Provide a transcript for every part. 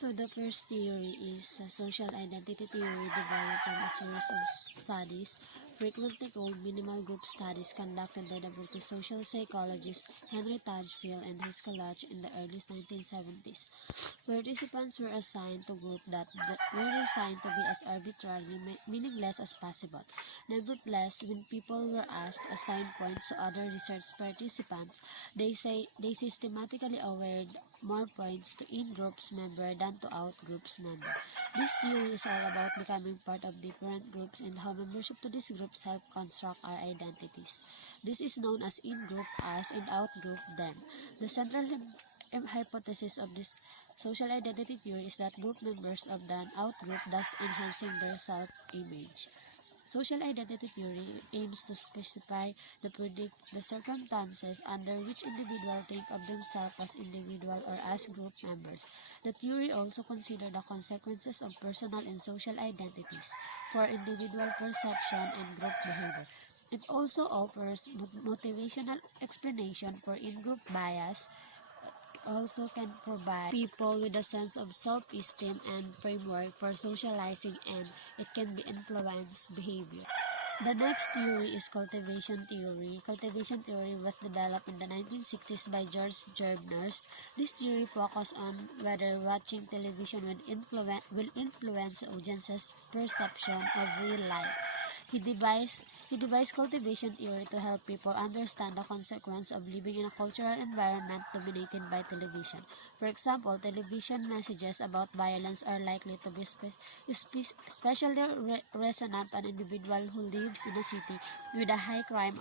So the first theory is social identity theory developed from a series of studies, frequently called minimal group studies, conducted by the British social psychologist Henry Tadgfield and his college in the early 1970s. Participants were assigned to groups that were designed to be as arbitrarily meaningless as possible. Nevertheless, when people were asked to assign points to other research participants, they systematically awarded more points to in-groups member than to out-groups member. This theory is all about becoming part of different groups and how membership to these groups help construct our identities. This is known as in-group as and out-group them. The central hypothesis of this social identity theory is that group members of the out-group thus enhancing their self-image. Social identity theory aims to specify the predict the circumstances under which individuals think of themselves as individual or as group members. The theory also considers the consequences of personal and social identities for individual perception and group behavior. It also offers motivational explanation for in-group bias, also can provide people with a sense of self-esteem and framework for socializing, and it can be influence behavior. The next theory is cultivation theory. Cultivation theory was developed in the 1960s by George Gerbners. This theory focuses on whether watching television will influence the audience's perception of real life. He devised cultivation theory to help people understand the consequence of living in a cultural environment dominated by television. For example, television messages about violence are likely to be especially resonant on an individual who lives in a city with a high crime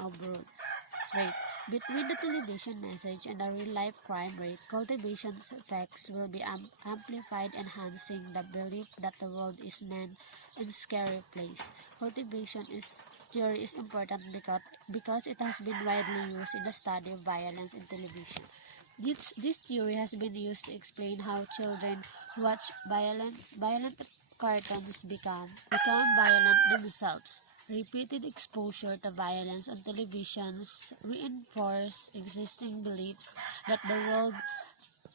rate. Between the television message and the real-life crime rate, cultivation's effects will be amplified, enhancing the belief that the world is mean and scary place. Cultivation theory is important because it has been widely used in the study of violence in television. This theory has been used to explain how children who watch violent cartoons become violent themselves. Repeated exposure to violence on televisions reinforce existing beliefs that the world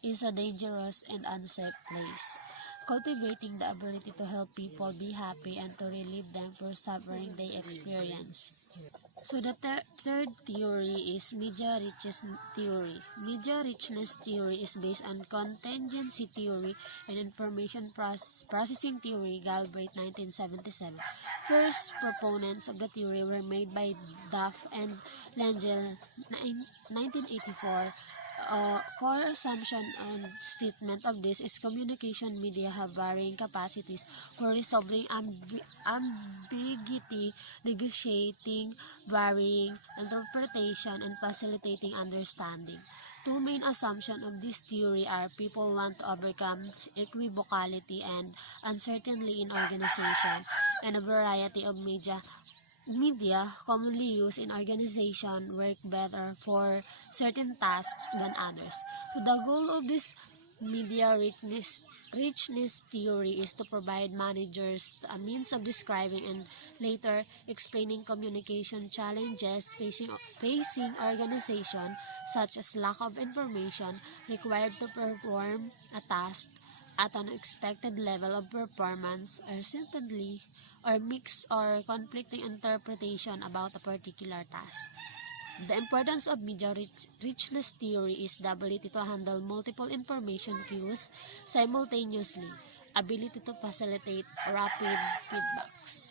is a dangerous and unsafe place. Cultivating the ability to help people be happy and to relieve them for suffering they experience. So the third theory is media richness theory. Media richness theory is based on contingency theory and information processing theory, Galbraith 1977. First proponents of the theory were made by Duff and Langell 1984. Core assumption and statement of this is communication media have varying capacities for resolving ambiguity, negotiating, varying interpretation, and facilitating understanding. Two main assumptions of this theory are people want to overcome equivocality and uncertainty in organization, and a variety of media commonly used in organization work better for certain tasks than others. So the goal of this media richness theory is to provide managers a means of describing and later explaining communication challenges facing organization, such as lack of information required to perform a task at an expected level of performance, or simply or mixed or conflicting interpretation about a particular task. The importance of media richness theory is the ability to handle multiple information cues simultaneously, ability to facilitate rapid feedbacks.